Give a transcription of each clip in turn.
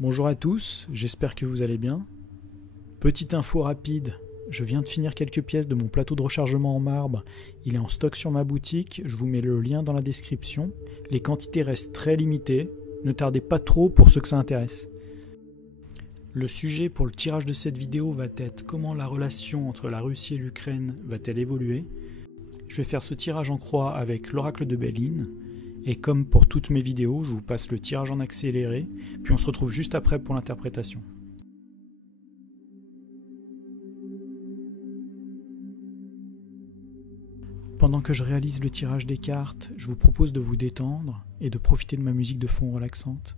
Bonjour à tous, j'espère que vous allez bien. Petite info rapide, je viens de finir quelques pièces de mon plateau de rechargement en marbre. Il est en stock sur ma boutique, je vous mets le lien dans la description. Les quantités restent très limitées, ne tardez pas trop pour ceux que ça intéresse. Le sujet pour le tirage de cette vidéo va être comment la relation entre la Russie et l'Ukraine va-t-elle évoluer. Je vais faire ce tirage en croix avec l'oracle de Béline. Et comme pour toutes mes vidéos, je vous passe le tirage en accéléré, puis on se retrouve juste après pour l'interprétation. Pendant que je réalise le tirage des cartes, je vous propose de vous détendre et de profiter de ma musique de fond relaxante.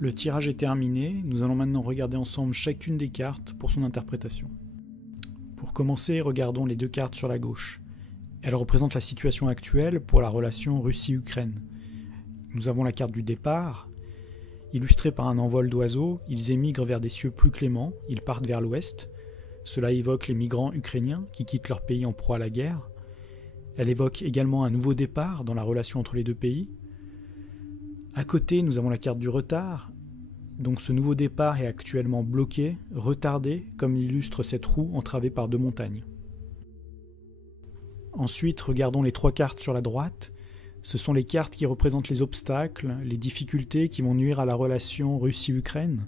Le tirage est terminé, nous allons maintenant regarder ensemble chacune des cartes pour son interprétation. Pour commencer, regardons les deux cartes sur la gauche. Elles représentent la situation actuelle pour la relation Russie-Ukraine. Nous avons la carte du départ. Illustrée par un envol d'oiseaux, ils émigrent vers des cieux plus cléments, ils partent vers l'ouest. Cela évoque les migrants ukrainiens qui quittent leur pays en proie à la guerre. Elle évoque également un nouveau départ dans la relation entre les deux pays. À côté, nous avons la carte du retard. Donc ce nouveau départ est actuellement bloqué, retardé, comme l'illustre cette roue entravée par deux montagnes. Ensuite, regardons les trois cartes sur la droite. Ce sont les cartes qui représentent les obstacles, les difficultés qui vont nuire à la relation Russie-Ukraine.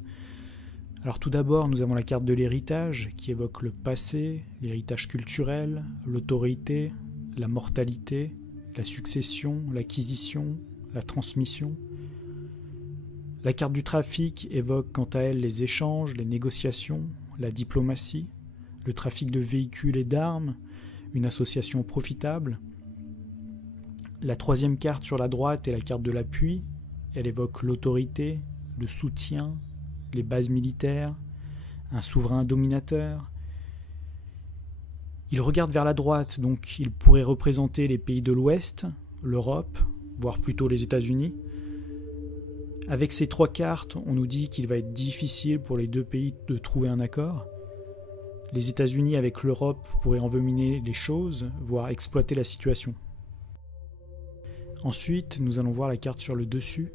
Alors tout d'abord, nous avons la carte de l'héritage qui évoque le passé, l'héritage culturel, l'autorité, la mortalité, la succession, l'acquisition, la transmission. La carte du trafic évoque quant à elle les échanges, les négociations, la diplomatie, le trafic de véhicules et d'armes, une association profitable. La troisième carte sur la droite est la carte de l'appui. Elle évoque l'autorité, le soutien, les bases militaires, un souverain dominateur. Il regarde vers la droite, donc il pourrait représenter les pays de l'Ouest, l'Europe, voire plutôt les États-Unis. Avec ces trois cartes, on nous dit qu'il va être difficile pour les deux pays de trouver un accord. Les États-Unis avec l'Europe pourraient envenimer les choses, voire exploiter la situation. Ensuite, nous allons voir la carte sur le dessus.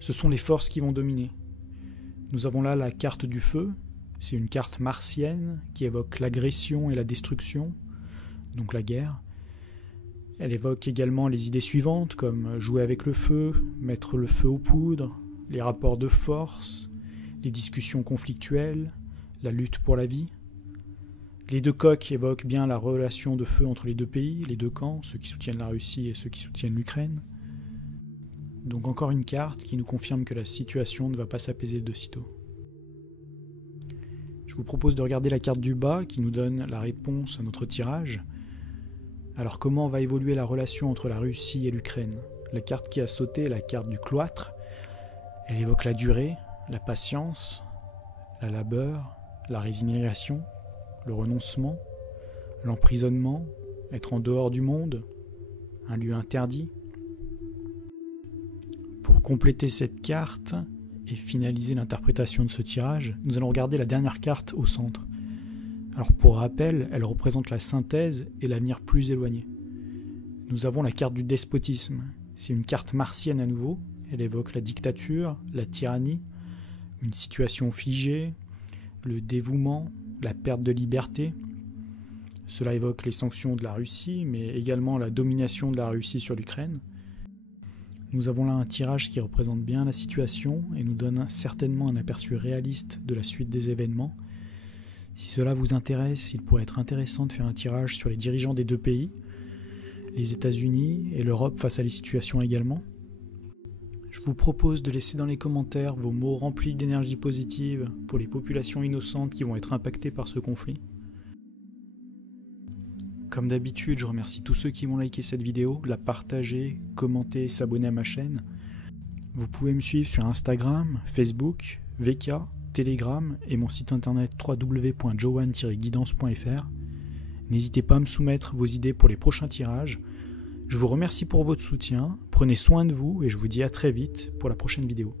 Ce sont les forces qui vont dominer. Nous avons là la carte du feu. C'est une carte martienne qui évoque l'agression et la destruction, donc la guerre. Elle évoque également les idées suivantes comme jouer avec le feu, mettre le feu aux poudres, les rapports de force, les discussions conflictuelles, la lutte pour la vie. Les deux coques évoquent bien la relation de feu entre les deux pays, les deux camps, ceux qui soutiennent la Russie et ceux qui soutiennent l'Ukraine. Donc encore une carte qui nous confirme que la situation ne va pas s'apaiser de sitôt. Je vous propose de regarder la carte du bas qui nous donne la réponse à notre tirage. Alors comment va évoluer la relation entre la Russie et l'Ukraine? La carte qui a sauté est la carte du cloître. Elle évoque la durée, la patience, la labeur, la résignation, le renoncement, l'emprisonnement, être en dehors du monde, un lieu interdit. Pour compléter cette carte et finaliser l'interprétation de ce tirage, nous allons regarder la dernière carte au centre. Alors pour rappel, elle représente la synthèse et l'avenir plus éloigné. Nous avons la carte du despotisme. C'est une carte martienne à nouveau. Elle évoque la dictature, la tyrannie, une situation figée, le dévouement, la perte de liberté. Cela évoque les sanctions de la Russie, mais également la domination de la Russie sur l'Ukraine. Nous avons là un tirage qui représente bien la situation et nous donne certainement un aperçu réaliste de la suite des événements. Si cela vous intéresse, il pourrait être intéressant de faire un tirage sur les dirigeants des deux pays, les États-Unis et l'Europe face à les situations également. Je vous propose de laisser dans les commentaires vos mots remplis d'énergie positive pour les populations innocentes qui vont être impactées par ce conflit. Comme d'habitude, je remercie tous ceux qui vont liker cette vidéo, la partager, commenter et s'abonner à ma chaîne. Vous pouvez me suivre sur Instagram, Facebook, VK, Telegram et mon site internet www.johan-guidance.fr. N'hésitez pas à me soumettre vos idées pour les prochains tirages. Je vous remercie pour votre soutien, prenez soin de vous et je vous dis à très vite pour la prochaine vidéo.